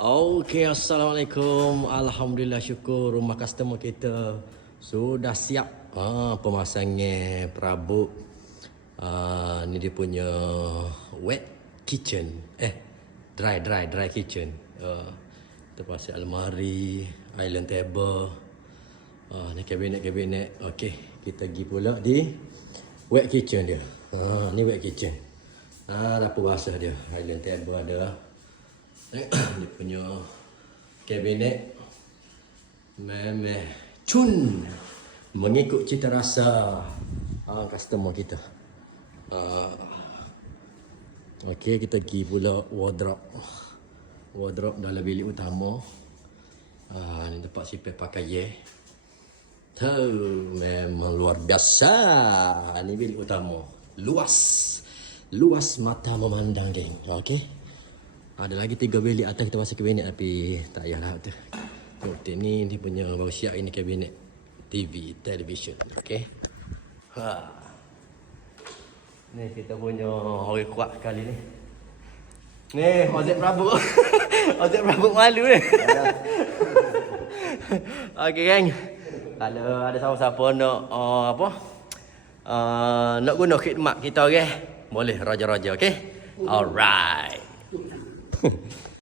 Okey, Assalamualaikum. Alhamdulillah, syukur rumah customer kita sudah siap. Pemasangan perabot. Ni dia punya wet kitchen. Dry kitchen. Kita pasang almari, island table. Ni kabinet. Okey, kita pergi pula di wet kitchen dia. Ni wet kitchen. Dapur basah dia. Island table ada. Dia punya kabinet memang cun mengikut cita rasa customer kita. Okey, kita pergi pula wardrobe dalam bilik utama. Ni tempat simpan pakaian. Memang luar biasa. Ni bilik utama. Luas mata memandang, geng. Okey. Ada lagi 3 bilik atas kita masuk kabinet tapi tak payahlah tu. Tengok ni dia punya baru siap ini kabinet television. Okey. Ni kita punya orang kuat kali ni. Ni Ozek Prabu. Ozek Prabu malu ni. Okey geng. Kalau ada siapa-siapa nak nak guna khidmat kita, okey. Boleh raja-raja, okey. Alright.